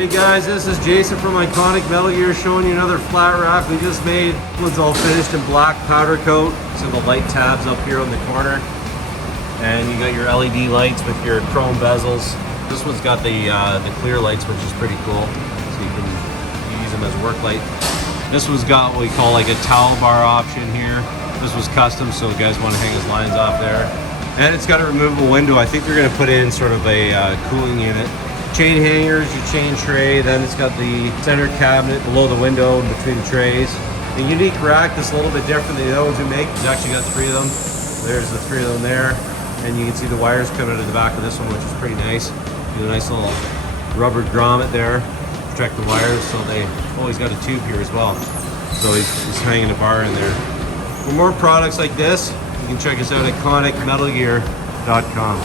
Hey guys, this is Jason from Iconic Metal Gear showing you another flat rack we just made. This one's all finished in black powder coat. So the light tabs up here on the corner. And you got your LED lights with your chrome bezels. This one's got the clear lights, which is pretty cool. So you can use them as work light. This one's got what we call like a towel bar option here. This was custom, so the guys want to hang his lines off there. And it's got a removable window. I think they're going to put in sort of a cooling unit. Chain hangers, your chain tray, then it's got the center cabinet below the window and between the trays. The unique rack that's a little bit different than the other ones we make. We've actually got 3 of them. There's the 3 of them there. And you can see the wires coming out of the back of this one, which is pretty nice. Got a nice little rubber grommet there to protect the wires. So he's got a tube here as well. So he's hanging a bar in there. For more products like this, you can check us out at iconicmetalgear.com.